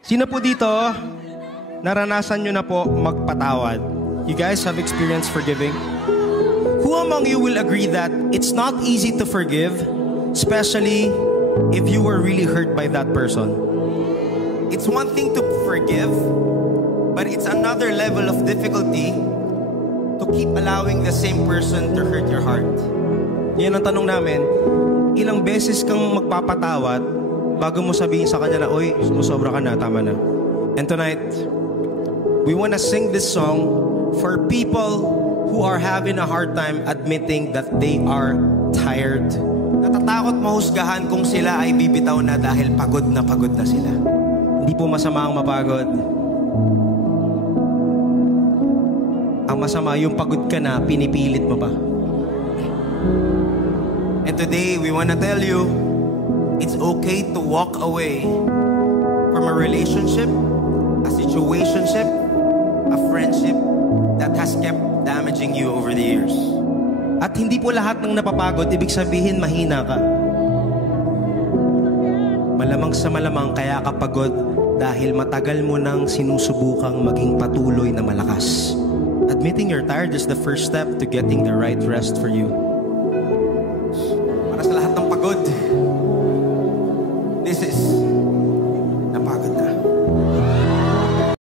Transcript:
Sino po dito, naranasan nyo na po magpatawad? You guys have experienced forgiving? Who among you will agree that it's not easy to forgive, especially if you were really hurt by that person? It's one thing to forgive, but it's another level of difficulty to keep allowing the same person to hurt your heart. Yan ang tanong namin, ilang beses kang magpapatawad bago mo sabihin sa kanya na, oy, sumusobra ka na, tama na. And tonight, we wanna sing this song for people who are having a hard time admitting that they are tired. Natatakot mahusgahan kung sila ay bibitaw na dahil pagod na sila. Hindi po masama ang mapagod. Ang masama, yung pagod ka na, pinipilit mo pa. And today, we wanna tell you, it's okay to walk away from a relationship, a situationship, a friendship that has kept damaging you over the years. At hindi po lahat ng napapagod, ibig sabihin mahina ka. Malamang sa malamang kaya ka pagod dahil matagal mo nang sinusubukang maging patuloy na malakas. Admitting you're tired is the first step to getting the right rest for you.